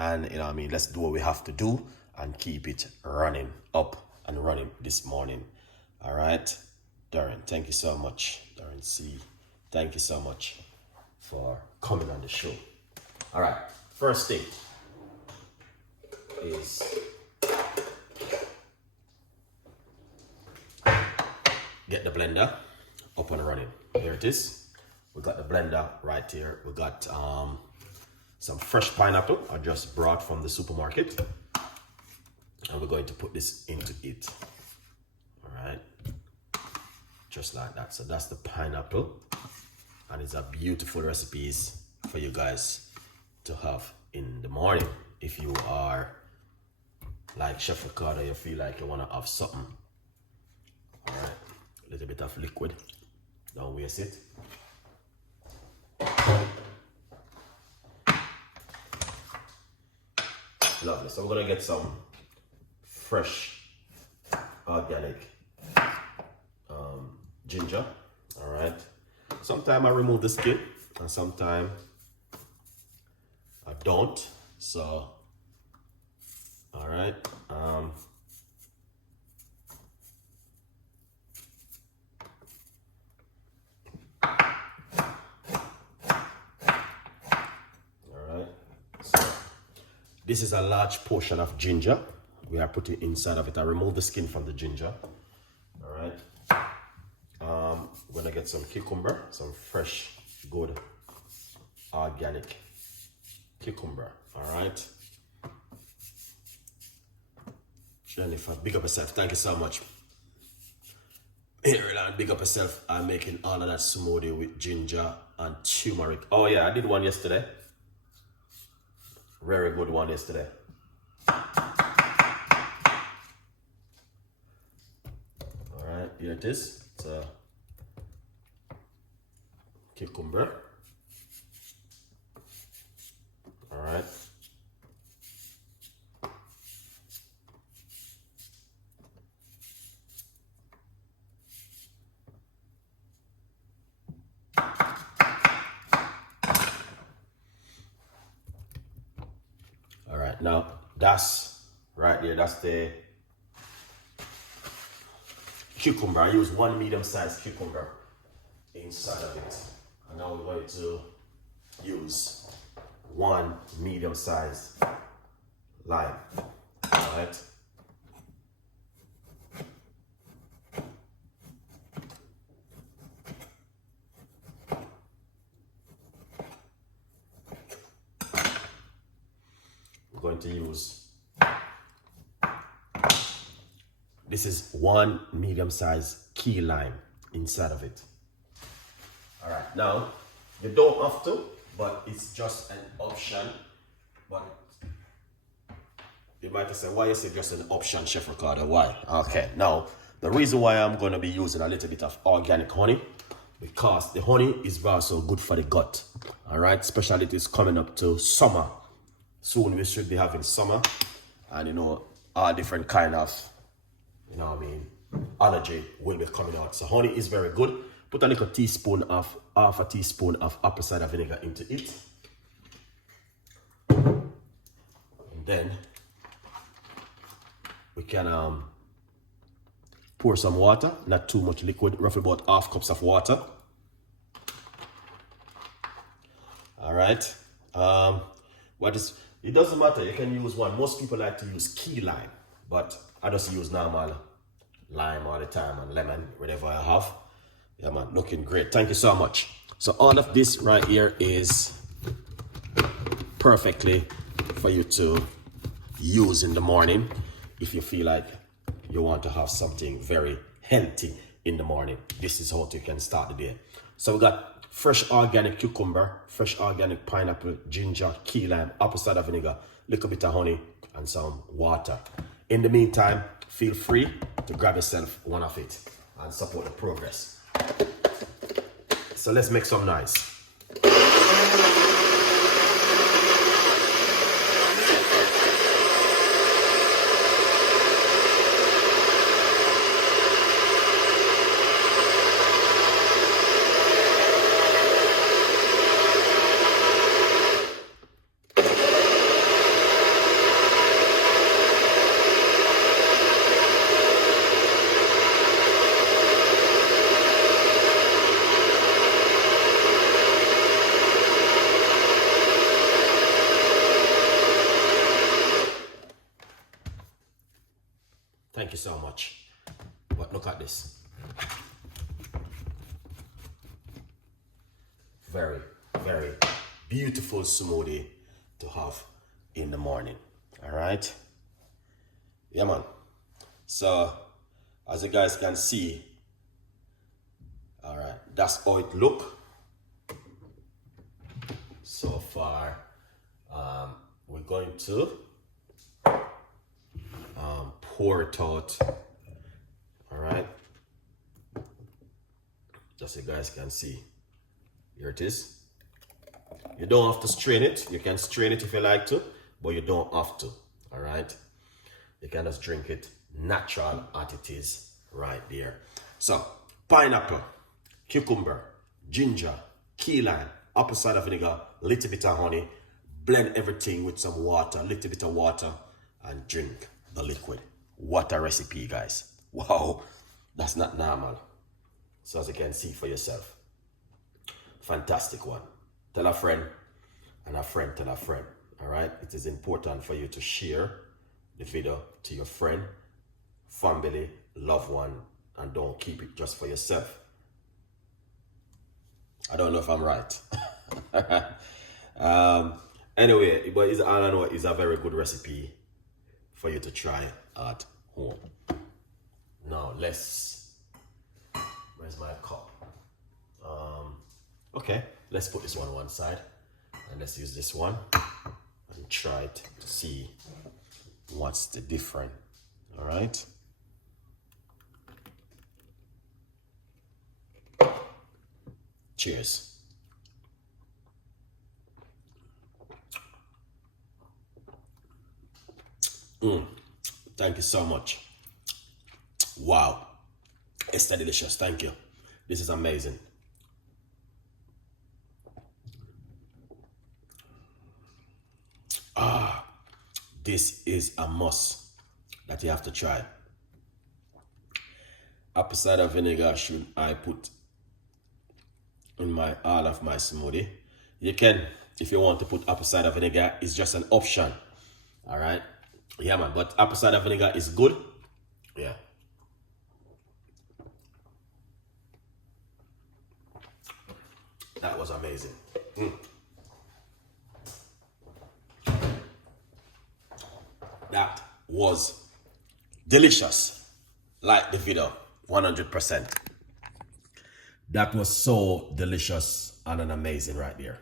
and let's do what we have to do and keep it running up and running this morning. All right, Darren, thank you so much. Darren C, thank you so much for coming on the show. All right, first thing is get the blender up and running. Here it is. We got the blender right here. We got some fresh pineapple I just brought from the supermarket, and we're going to put this into it. All right, just like that. So that's the pineapple, and it's a beautiful recipes for you guys to have in the morning. If you are like Chef Ricardo, you feel like you want to have something. All right, a little bit of liquid, don't waste it. Lovely. So we're gonna get some fresh organic ginger. All right, sometimes I remove the skin and sometimes I don't. So all right, this is a large portion of ginger we are putting inside of it. I remove the skin from the ginger. All right. We're gonna get some cucumber, some fresh, good, organic cucumber. All right. Jennifer, big up yourself. Thank you so much. Ireland, big up yourself. I'm making all of that smoothie with ginger and turmeric. Oh yeah, I did one yesterday. Very good one yesterday. All right, here it is. It's a cucumber. All right. All right, now that's right there. That's the cucumber. I use one medium-sized cucumber inside of it. And now we're going to use one medium-sized lime. All right. We're going to use, this is one medium-sized key lime inside of it. All right, now you don't have to, but it's just an option. But you might say, why is it just an option, Chef Ricardo? Why? Okay, now the reason why I'm going to be using a little bit of organic honey, because the honey is also good for the gut. All right, especially it is coming up to summer. Soon we should be having summer, and all different kind of, allergy will be coming out. So honey is very good. Put a little teaspoon of, half a teaspoon of apple cider vinegar into it. And then we can pour some water, not too much liquid, roughly about half cups of water. All right. It doesn't matter, you can use one. Most people like to use key lime, but I just use normal lime all the time, and lemon, whatever I have. Yeah, man, looking great. Thank you so much. So all of this right here is perfectly for you to use in the morning if you feel like you want to have something very healthy in the morning. This is how you can start the day. So we got fresh organic cucumber, fresh organic pineapple, ginger, key lime, apple cider vinegar, little bit of honey, and some water. In the meantime, feel free to grab yourself one of it and support the progress. So let's make some noise. Thank you so much. But look at this. Very, very beautiful smoothie to have in the morning. All right. Yeah, man. So, as you guys can see, all right, that's how it look so far. We're going to pour it out. All right, just so you guys can see. Here it is. You don't have to strain it. You can strain it if you like to, but you don't have to. All right, you can just drink it natural as it is right there. So pineapple, cucumber, ginger, key lime, apple cider vinegar, little bit of honey. Blend everything with some water, little bit of water, and drink the liquid. What a recipe, guys. Wow, that's not normal. So as you can see for yourself, fantastic one. Tell a friend, and a friend tell a friend. All right, it is important for you to share the video to your friend, family, loved one, and don't keep it just for yourself. I don't know if I'm right. Anyway, but all I know is a very good recipe for you to try at home. Now where's my cup? Okay, let's put this one side, and let's use this one and try it to see what's the difference. All right. Cheers. Thank you so much. Wow. It's delicious. Thank you. This is amazing. This is a must that you have to try. Apple cider vinegar should I put in all of my smoothie. You can, if you want to put apple cider vinegar, it's just an option. All right. Yeah, man, but apple cider vinegar is good. Yeah. That was amazing. That was delicious. Like the video, 100%. That was so delicious and an amazing right there.